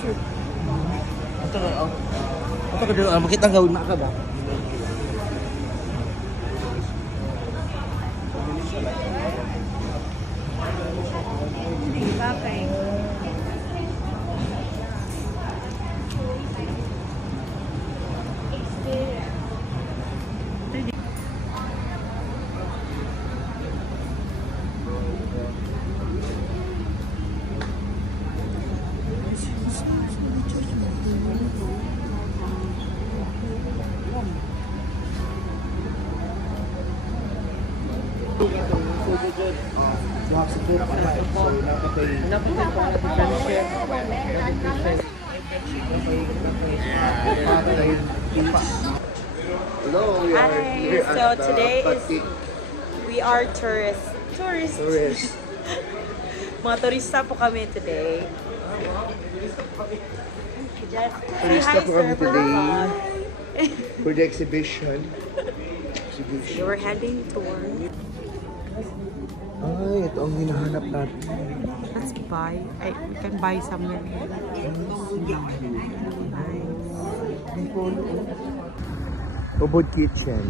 sure. Ito ka doon, makita ang gawin ka ba? Okay. Hello, So today we are tourists. Mga turista po kami today. Turista po kami today for the exhibition. We were heading towards. Ay, ito ang hinahanap natin. Let's buy. We can buy somewhere. Ubod Kitchen.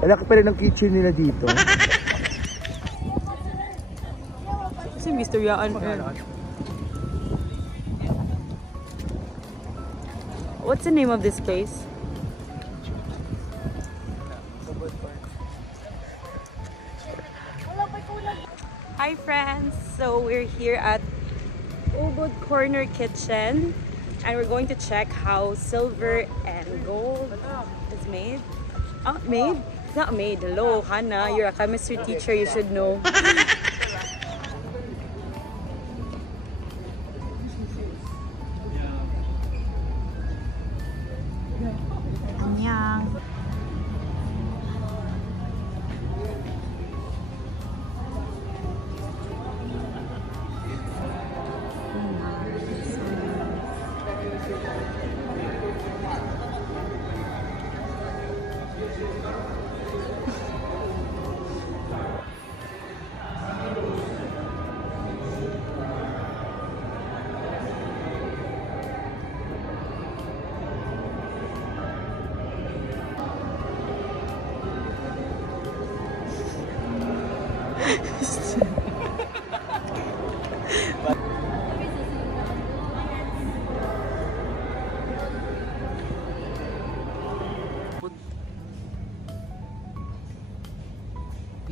Alaki pa rin ang kitchen nila dito. Kasi Mr. Yaan. What's the name of this place? Hi friends! So we're here at Ubod Corner Kitchen and we're going to check how silver and gold is made. Oh, made? It's not made. Hello, Hannah. You're a chemistry teacher. You should know. Annyeong.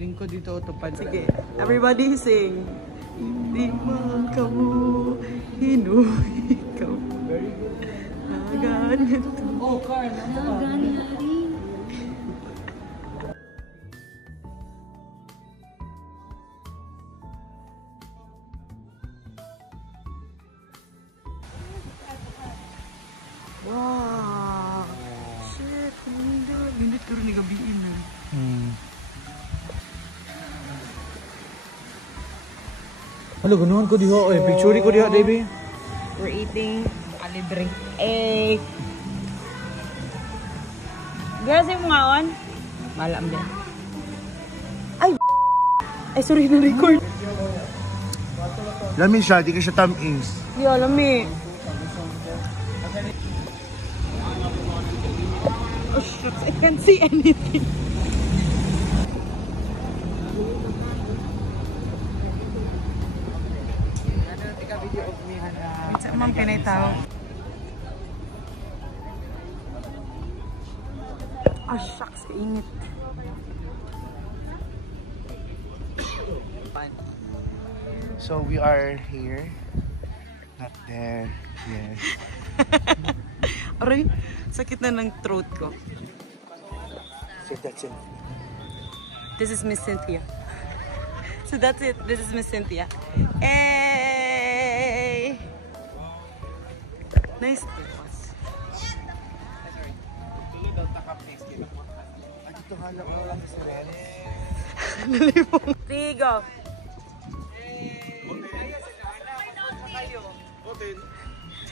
Lingko dito utupad. Sige, everybody sing. Hindi man ka mo hinuhikaw. Ganito. Oh, Carl. Wow. Shit, lindot ko rin ni gabiin na. Halo, ganoon ko diho. Picture ko diho, baby. We're eating alibre. Eh. Girls, yung mga on? Malam din. Ay, sorry na record. Lami siya, di ka siya tamis. Di alam eh. Oh shucks, I can't see anything. Sa mang pinaytaw. Oh shucks, kainit. So we are here, not there. Yes. Aray, sakit na ng throat ko. So that's it. This is Miss Cynthia. So that's it. This is Miss Cynthia. Hey! Nice. Dito hanap mo lang sa red. Tigo.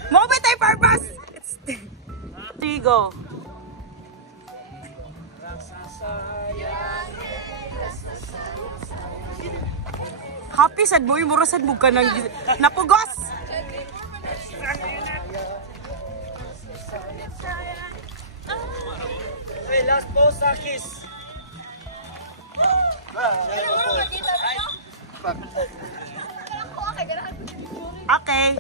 Moment ay purpose! It's Tigo. Happy sad boy, mura sad mo ka ng napugos! Last po sa kiss. Okay.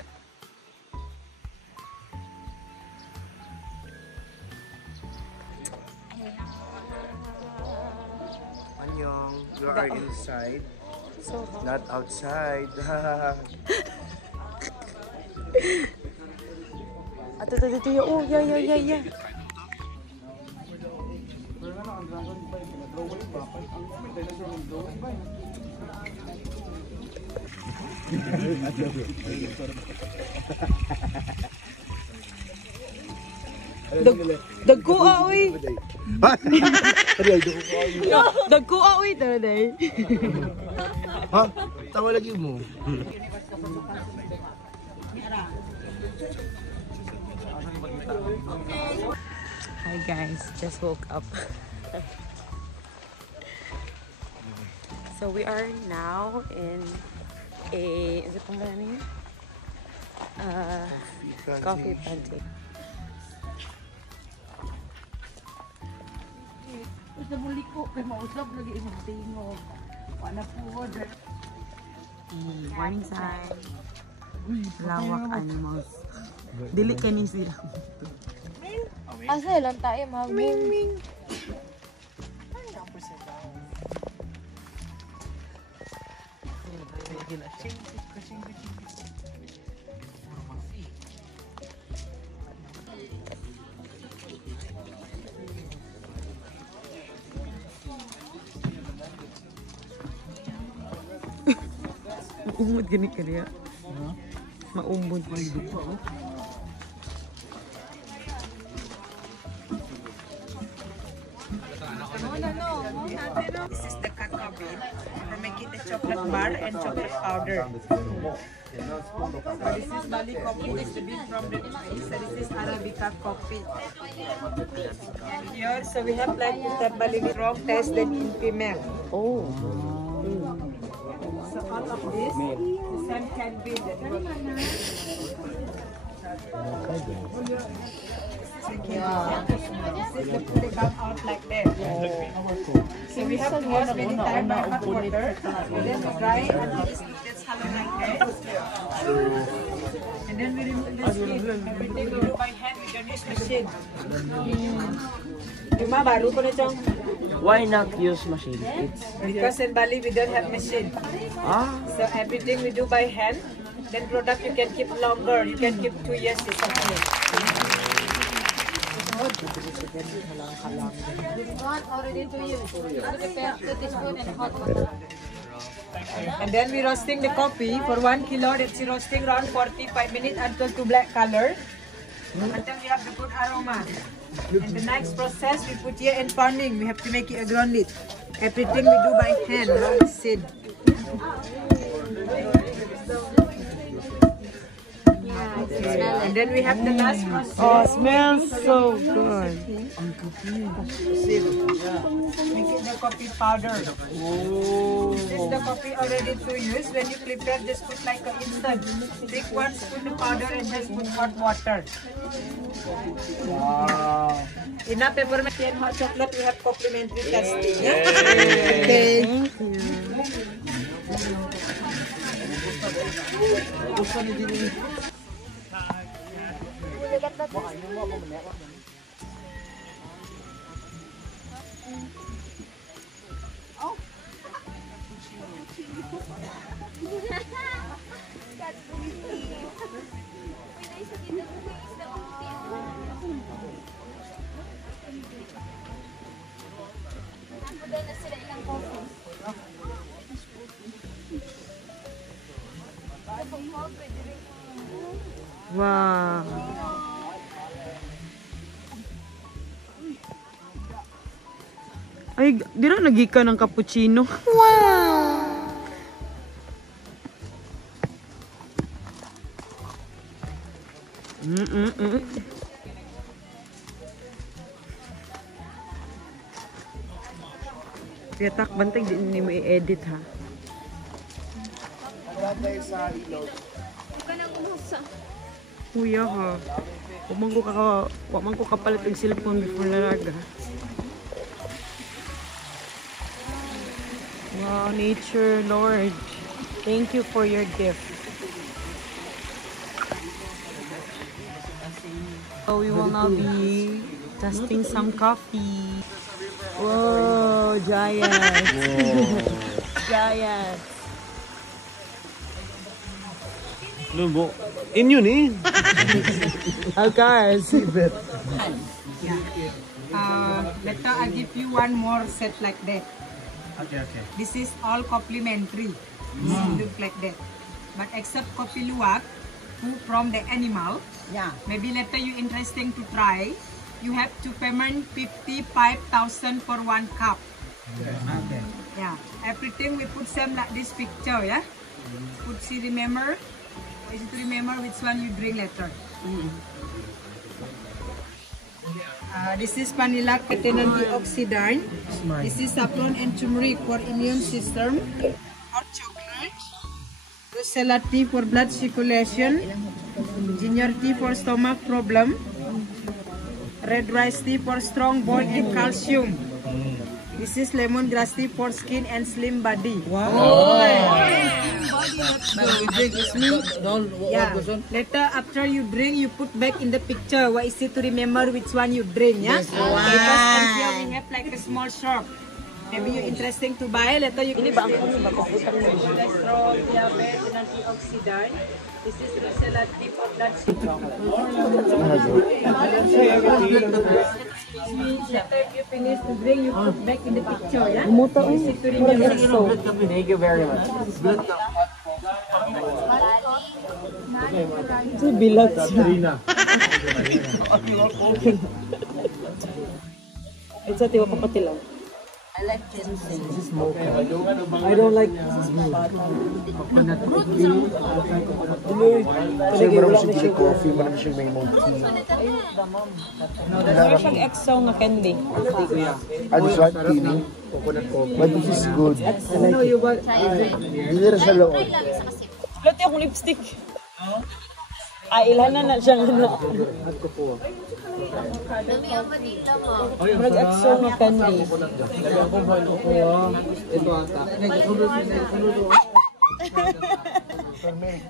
Anyong, you are inside, So not outside. ito. Oh, yeah. Dagko oy. Dagko oy taday. Ha? Tawa lagi mo. Hi guys, just woke up. So we are now in a, is it pangalan niya? Coffee Pante. Morning time. Lawak animals. Dili ka ni sila. Asa lang tayo mag Ming. Umod gani ka niya. Maumbod. This is the cacao bean. We're making the chocolate bar and chocolate powder. So this is Bali coffee. This is the bean from the trees. So this is Arabica coffee. Here, so we have like the Bali strong taste than in female. Oh. So all of this, the same can be the they come out like that. So we have to wash many times by hot water. And then we dry until it gets hollow like that. And then we remove the skin. Everything we do by hand, we don't use machine. Cuma baru ko na chong. Why not use machine? Because in Bali we don't have machine. So everything we do by hand. Then product you can keep longer. You can keep 2 years or something. And then we roasting the coffee for 1 kilo. That's roasting around 45 minutes until to black color. Until we have the good aroma. And the next process we put here in farming. We have to make it a groundnut. Everything we do by hand, not seed. And then we have the last process. Oh, smells so good. Make it the coffee powder. This is the coffee already to use. When you prepare, just put like an instant. Take 1 spoon of powder and just put hot water. Wow. Enough peppermint and hot chocolate, we have complimentary testing. Yeah? Okay. Wow. Ay, di na nagika ng cappuccino. Wow. Piyatak, bantay, di ni mo i-edit ha. Sa ilog. Kuya ha. Wamang ko kapalit ng cellphone before nalaga. Wow, nature, Lord. Thank you for your gift. So we will now be testing some coffee. Whoa, giant. Giant. Lumbo. Inyo ni. Of course. Later I'll give you one more set like that. Okay. This is all complimentary. Look like that. But except kopi luwak, who from the animal. Yeah. Maybe later you interesting to try. You have to payment 55,000 for 1 cup. Okay. Yeah. Everything we put same like this picture. Yeah. Put see remember. Is to remember which one you drink later. This is vanilla contain antioxidant. This is saffron and turmeric for immune system. Hot chocolate. Rosella tea for blood circulation. Ginger tea for stomach problem. Red rice tea for strong bone and calcium. This is lemongrass tea for skin and slim body. Wow! Yeah. Later after you drink, you put back in the picture. What is it to remember which one you drink? Yeah. Wow. Because here we have like a small shop. Maybe you interesting to buy. Later you. Ini bang, cholesterol, diabetes, and antioxidant. This is Rosella tea for blood sugar. After you finish the drink, you put back in the picture, yeah? Thank you very much. Ito bilat siya. Ito tiwa papatilaw. I like ginseng. I don't like Kasi marami siyang chili coffee, marami siyang may milk tea. Meron siyang EXO nga candy. This one, creamy. But this is good. Hindi rin sa loob. Lati akong lipstick. Ilhan na siya nga. Dami ang vanilla mo. Nag-EXO nga candy.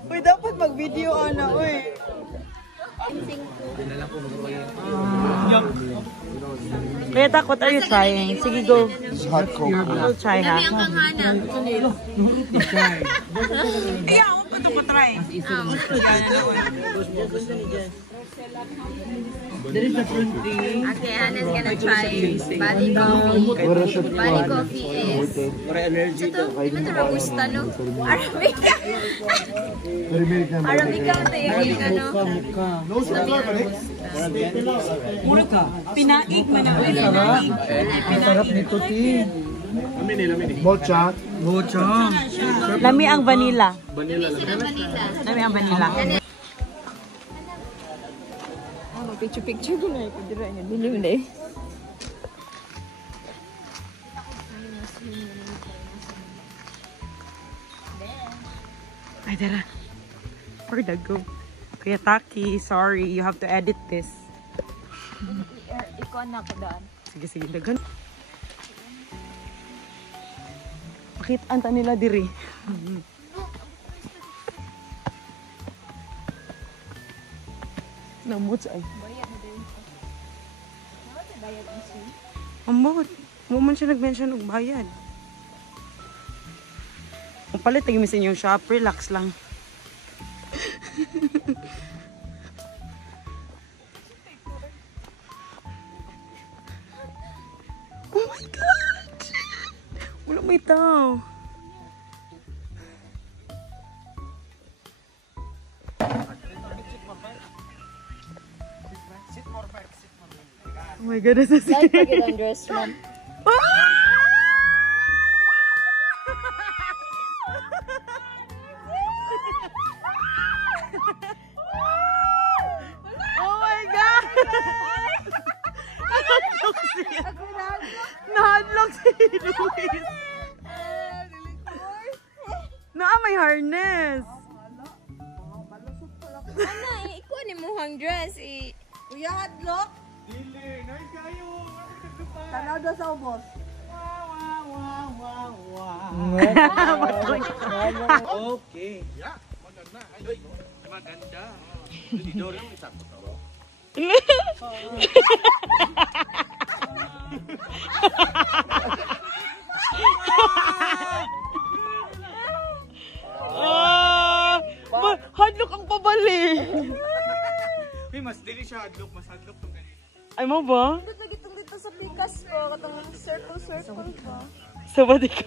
Uy, dapat mag-video na, uy. Kaya takot, are you trying? Sige, go. It's hot cocoa. I'll try, ha? Dami ang kanghana. Iya, ako pa ito try. Okay, Hannah's gonna try body coffee. Wala siya Body coffee is... Ito, ito robusta, no? Arabica. Arabica ito yung ano. Pinaig man ang sarap nito, ti. Mocha. Lami ang vanilla. Sila vanilla. Lami ang vanilla. Picture ko na ito. Dira niya. Dilim na eh. Ay, tara. For the go. Kuya Taki, sorry. You have to edit this. Icon na ko daan. Sige, dagan. Pakitaan ta nila diri. Namuts ay. Ambot. Mo man siya nag-mention og bayad. Kung palit, tagimisin yung shop. Relax lang. Oh my God! Wala may tao. Oh my God, this is Like pag it undress, ma'am. Oh my God! Nahadlock si Luis. May harness. Ano, ikaw ni mo hang dress. Kuya hadlock. Tanaw daw sa ubos. Okay. Maganda. Didor lang isakto to. Hadlok ang pabali. May mas dili siya hadlok, mas hadlok tong kanina. Ay mo ba? Ba't nagitong dito sa pikas ko? Katong circle ko. Sa badi ka.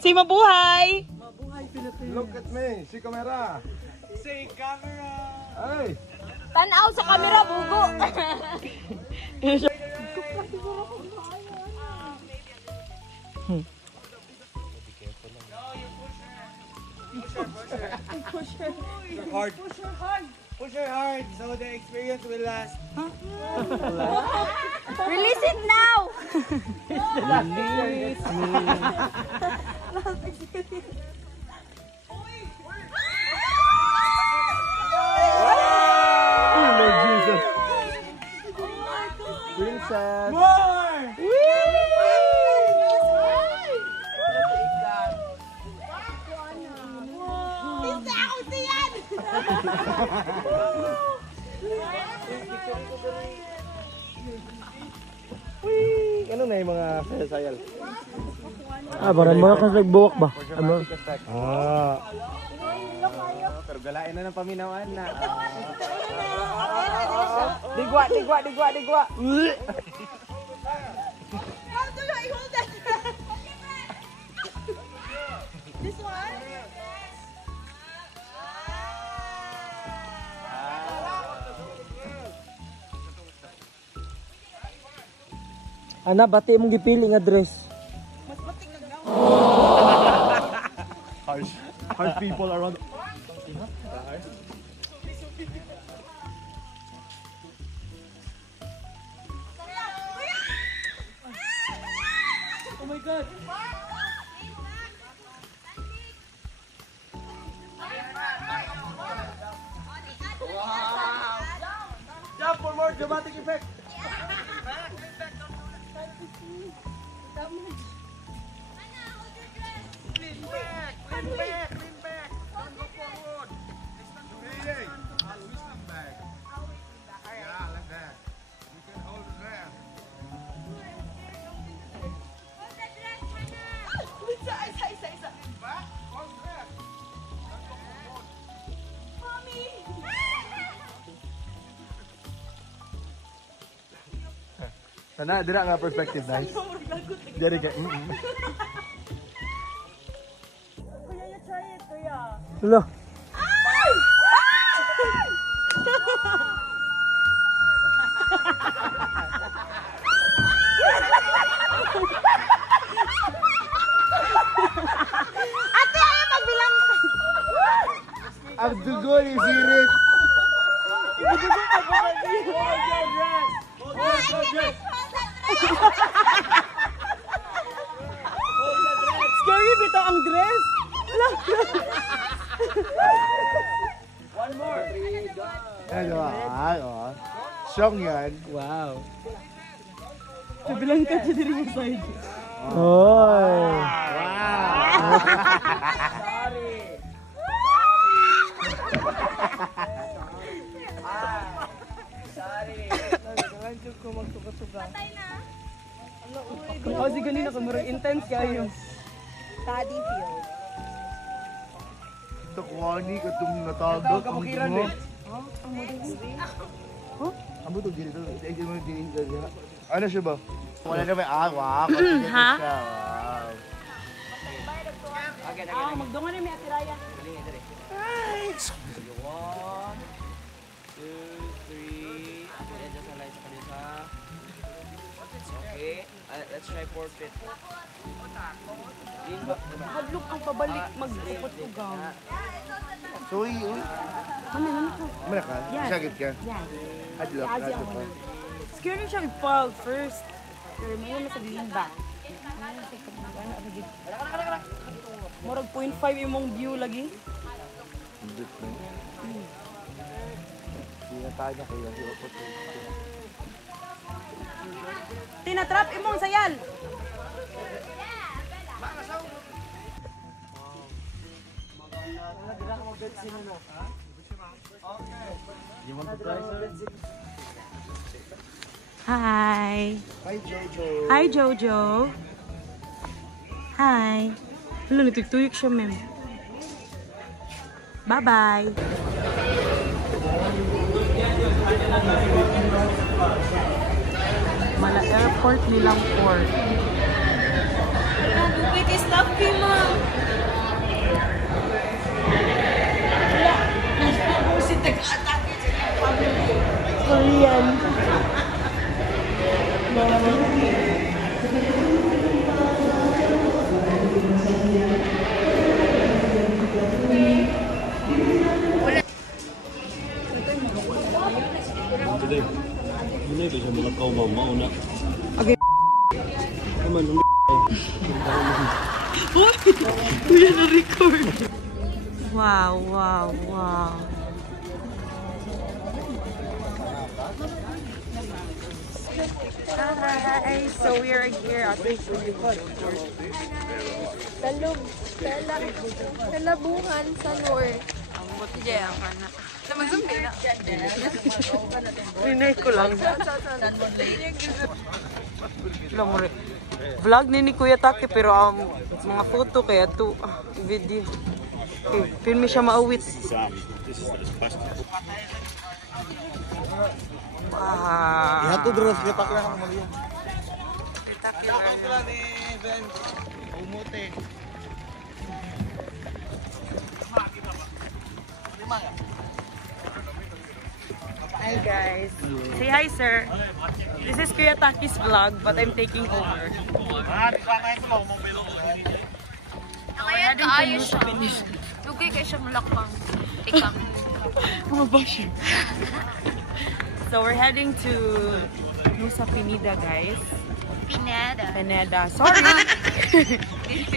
Say mabuhay! Look at me, si camera. Say camera. Ay! Tanaw sa camera, bugo. Hard. Push her hard so the experience will last. Release it now! Lord Jesus. Princess. More! Ano na yung mga sayal-sayal? Parang mga kang nagbuwak ba? Ano? Pero galain na ng paminawan na. Digwa, digwa, digwa, digwa. Ana, bati mong gipili nga dress. Harsh people around. Oh my God! Jump for more dramatic effect. Sana, dira nga perspective, nice. Diri ka. Hello. Ang dugo ni Sirit. Scary bito ang dress. Ano, siyong yan. Wow. Kabilang ka siya diri mo side. Oy. Kasi ganina ka murag intense kayo. Study field. Ito kuwani ka itong natagak. Ang dugo. Ang buto dito. Hindi mo dito. Ano siya ba? Wala na ba? Wow. Ha? Wow. Magdungan na may atiraya. 1, 2, 3. Okay, let's try portrait. Hadlok ang pabalik mag-upot-ugaw. So, uy. Mana ka? Sagit ka? Hadlok. Hadlok ka. Scary siya i-fall first. Pero may na sa limba. Murag 0.5 imong view lagi. Hindi na tayo na kayo. Tinatrap imong sayal. Hi. Hi, Jojo. Hi, Jojo. Hi. Hala, natugtuyok siya, ma'am. Bye-bye. Mala airport nilang port. Wait, is not ma'am. Korean. Ini bisa mga kaumaw mauna. Okay. Naman, Kuya na-record. Wow, wow, wow. Hi, so we are here at Talabuhan sa North. Diyan ka na. Zoom din na. Rinay ko lang. Vlog ni Kuya Taki pero mga photo kaya to video. Okay, film siya maawit. Wow. Ihat to dros kita kaya ng Maria. Hi guys. Say hi sir. This is Kuya Taki's vlog but I'm taking over. Kaya kaayos siya. Lugay kayo siya malakpang. Tikang. Mga bashi. So we're heading to Nusa Penida, guys. Pineda. Peneda. Sorry.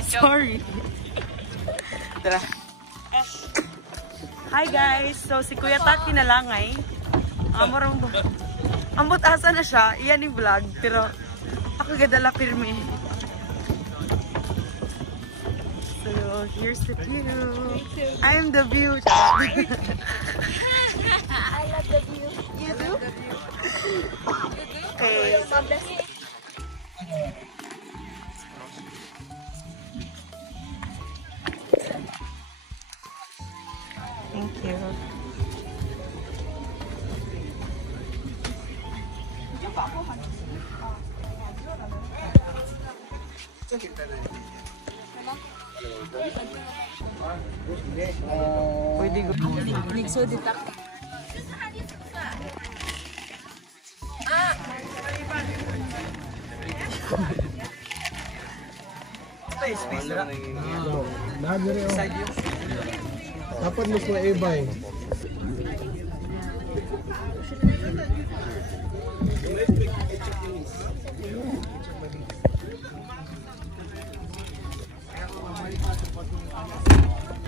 Sorry. Tara. Hi guys. So si Kuya Taki na lang ay amorong ambot asa na siya. Iyan yung vlog pero ako gadala pirmi. So here's the view. I am the view. I love the view. You do? Okay. Thank you. Pwede ko. Dapat mas maibay.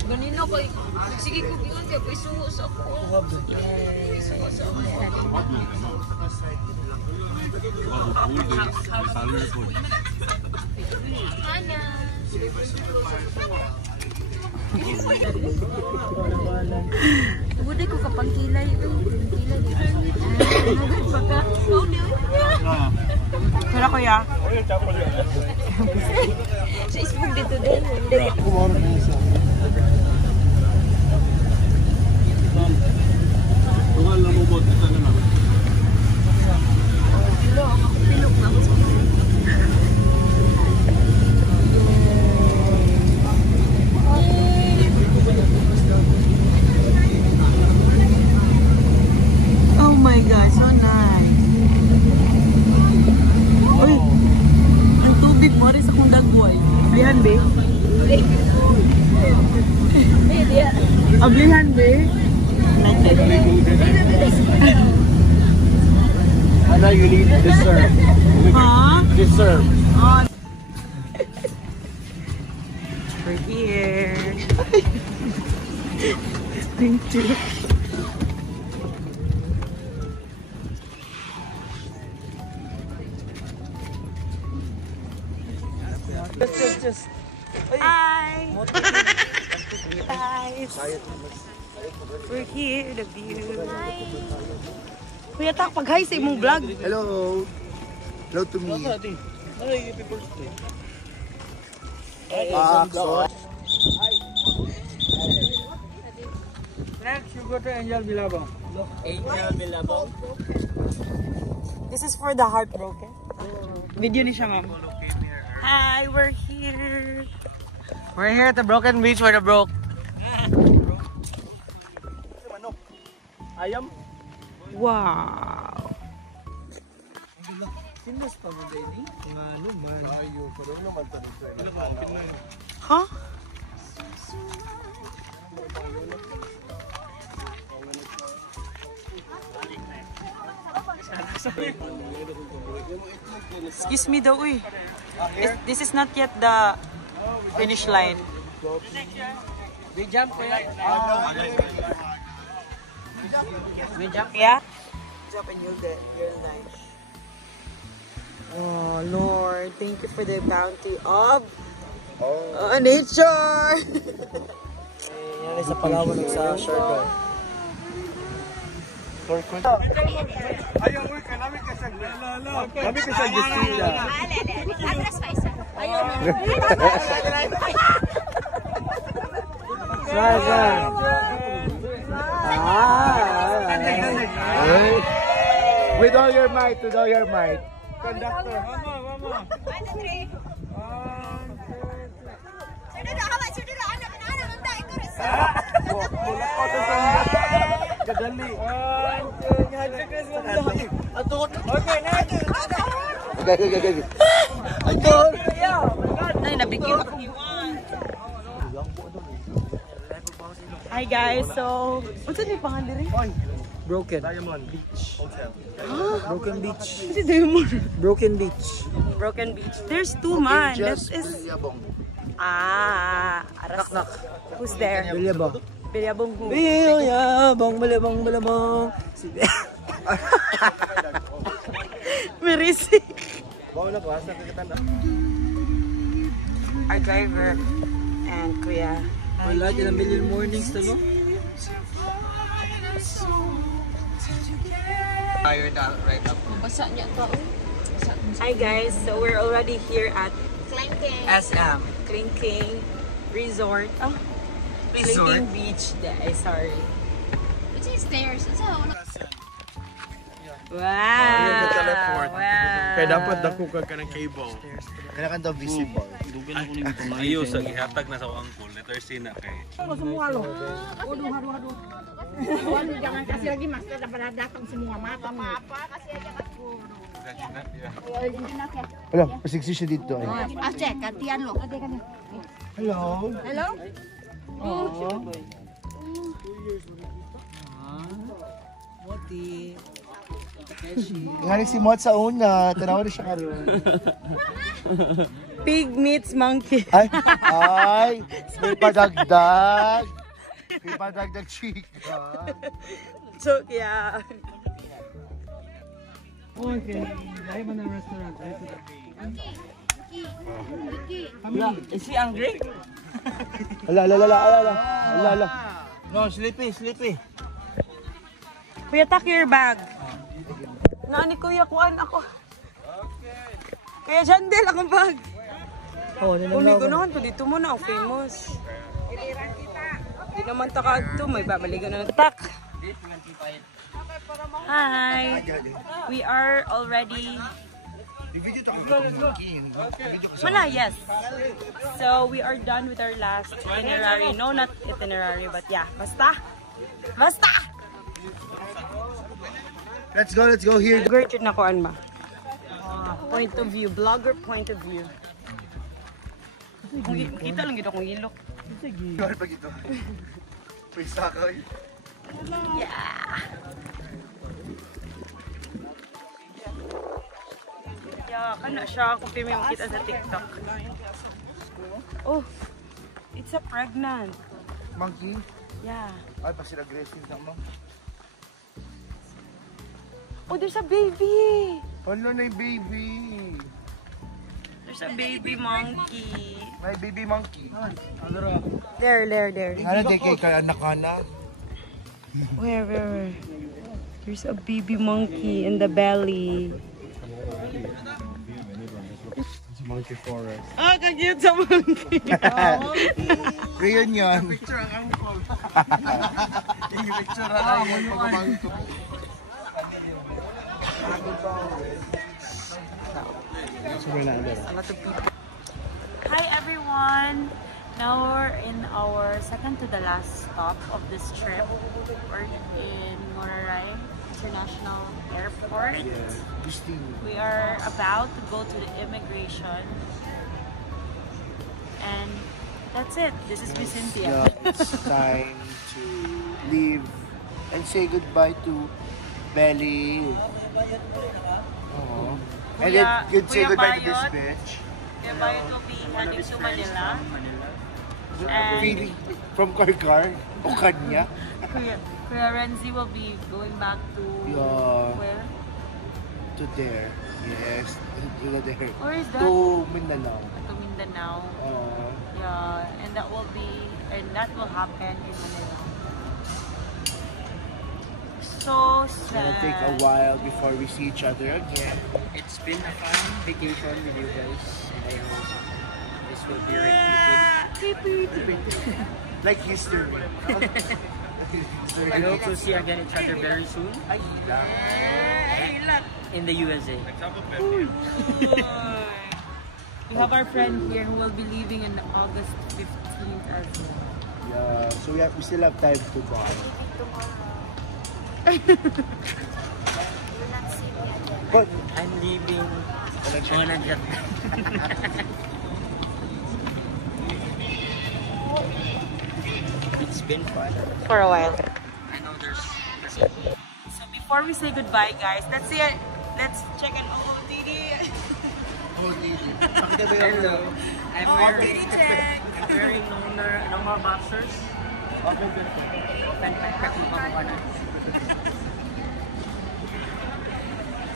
Ganino ko. Sige ko bingon kay ko isuho sa ako. Isuho sa ako. Ana. Uday ko kapang kilay. Kilay dito. Pagka. Kaya kuya. Sa Facebook dito din. tungal na mubot. Ito naman. Pilok na ako sa Oh my God, so nice. Uy, ang tubig mo rin sa kong dagway. Ablihan, be? Ablihan, be? Ano you need dessert? Ha? Dessert. We're here. Thank you. Just. Hi. Guys, we're here, the view. Kuya Tak, pag-hi sa imong vlog. Hello. Hello to me. Next, you go to Angel Bilabong. Angel Bilabong. This is for the heartbroken. Video ni siya, ma'am. Hi, we're here. We're here at the Broken Beach for the broke. Ayam. Wow. Huh? Excuse me daw, uy. This is not yet the finish line. We jump, kuya. We jump. Yeah? Jump and you'll get your lunch. Oh, Lord. Thank you for the bounty of nature. Yan sa Palawan sa shore. Ayaw, uy, kanami kasag lalala. Kami kasag gustila. Address pa isa. Ayaw na. With all your might, with all your might. Conductor, mama. 1, 2, 3. Sudah, anak. Handa, ito rin. Kagali. Okay, next. Gagi. Ay, nabigyan ako. Hi guys, so what's the pangalan rin? Broken. Diamond Beach Hotel. Broken Beach. Kasi Diamond. Broken Beach. Broken Beach. There's two man. This is Aras. Who's there? Bilabong. Bilyabong who? Bilabong. Marisi. Our driver and Kuya. Wala dyan ang million mornings to, no? Tired out right up. Basa niya to. Hi guys, so we're already here at Clanking. SM. Clinking Resort. Oh, Clinking Beach. Sorry. Which is stairs. It's how Wow. Kaya dapat dako ka ng cable. Kailangan daw visible. Dugan ako nito maayo sa gihatag na sa angkol. Letter C na kay. Jangan kasih lagi master daripada datang semua mata. apa kasih aja kan. Wala, pasiksi siya dito. Aceh, gantian lo. Hello. Hello? Moti. Nga si Mot sa una, tanawa na siya karoon. Pig meets monkey. Ay, may padagdag. May padagdag chika. So, yeah. Okay. Dahil man ang restaurant. Is he hungry? Ala. No, sleepy. Kuya, tuck your bag. Nani kuya, kuan ako. Kuya Jandel, akong bag. Oh, Uli ko naman to, dito mo na, famous. Di naman taka ito, may babaligan na tak. Hi! We are already... Mana, yes. So, we are done with our last itinerary. No, not itinerary, but yeah. Basta! Let's go here. Great na kuan ba? Point of view, blogger point of view. Kita lang gito kung ilok. Gawin pa gito. Pwisa ka eh. Yeah! Yeah, kana siya kung may makita sa TikTok. Oh, it's a pregnant. Monkey? Yeah. Ay, pasil-aggressive naman. Oh, there's a baby! Hala na yung baby. There's a baby monkey. My baby monkey. There. Ano di kay anak na? Where? There's a baby monkey in the belly. It's monkey forest. Ah, kagiyot sa monkey. Reunion. Picture ang uncle. Yung picture na yung pagkabangko. Hi everyone! Now we're in our second to the last stop of this trip. We're in Moraray International Airport. We are about to go to the immigration. And that's it. This is Miss Cynthia. Yeah, it's time to leave and say goodbye to Belly. Oh. And then you'd say Kuya goodbye to this Bayot. bitch. Kuya Bayot will be heading to Manila. And Feeling from Karkar o kanya. Kuya Renzi will be going back to Yeah. where? To there. Yes. To there. Where is that? To Mindanao. To Mindanao. Oh. Yeah, and that will happen in Manila. So It's sad. gonna take a while before we see each other again. It's been a fun vacation with you guys. And I hope this will be repeated. Like history. I hope to see again each other very soon. In the USA. We have our friend here who will be leaving on August 15th as well. Yeah, so we still have time to bond. But I'm leaving on a jet. It's been fun. For a while. I know there's So before we say goodbye, guys, let's check an OOTD. hello. I'm wearing normal boxers.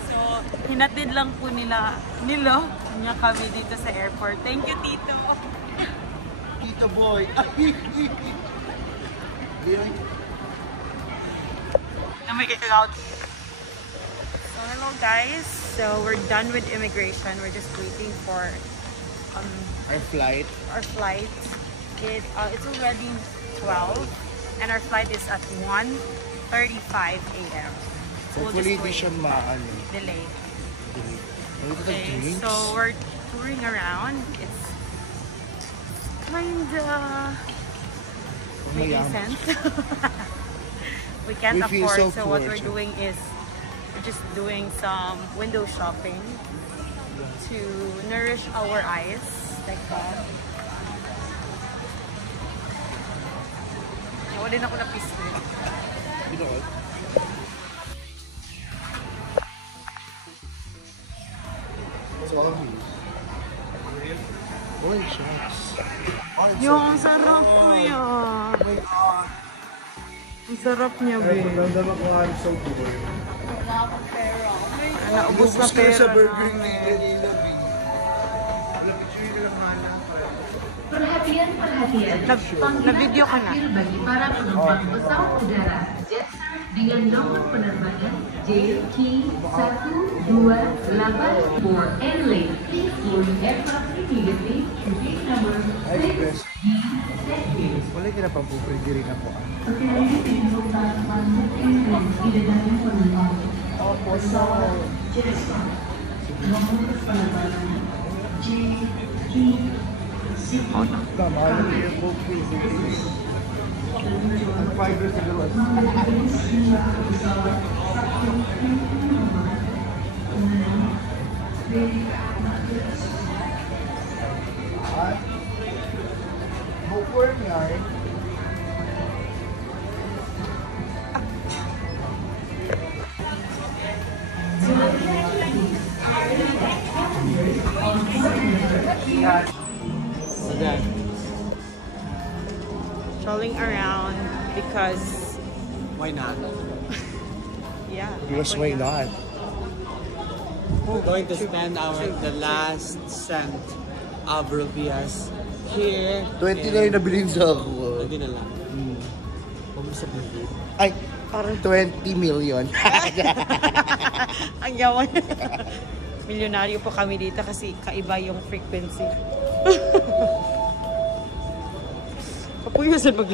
So, hinatid lang po niya kami dito sa airport. Thank you, Tito. Tito boy. So, hello guys. So, we're done with immigration. We're just waiting for Our flight. our flight. It's already 12 and our flight is at 1:35 a.m. So we'll Hopefully just di wait. siya Delay. Look at the Okay, drinks. so we're touring around. It's kinda making Mayam. sense. We can't We feel afford, so so what poor, we're so- doing is we're just doing some window shopping to nourish our eyes, like that. Nawa din ako na pisngi. You know what? It's all me. Boy, shucks. Yung ang sarap ko yan. Ang sarap niya, babe. Magandang ako, I'm so bored. Naubos na Ubus ko na pera sa burger na. ni Kanina. Wala picture na lang mana. Na-video ka na. Bagi para penumpang pesawat udara Jetster dengan nomor penerbangan JT128 for airline. Please board aircraft immediately to gate number 6 Wala ka na pang-burger rin ako. Opo, so Jetster nomor penerbangan JT Tama, alam niyo yung cookies. Ang fiber sa gawas. Bookworm yarn. Strolling around because, Why not? yeah. Because why not? We're going to spend the last cent of rupiahs here. 20 na yung nabilin sa ako. Hindi na lang. Huwag mo sabihin. Ay, parang 20 million. Ang yaman. Milyonaryo po kami dito kasi kaiba yung frequency. Kapuyasan mag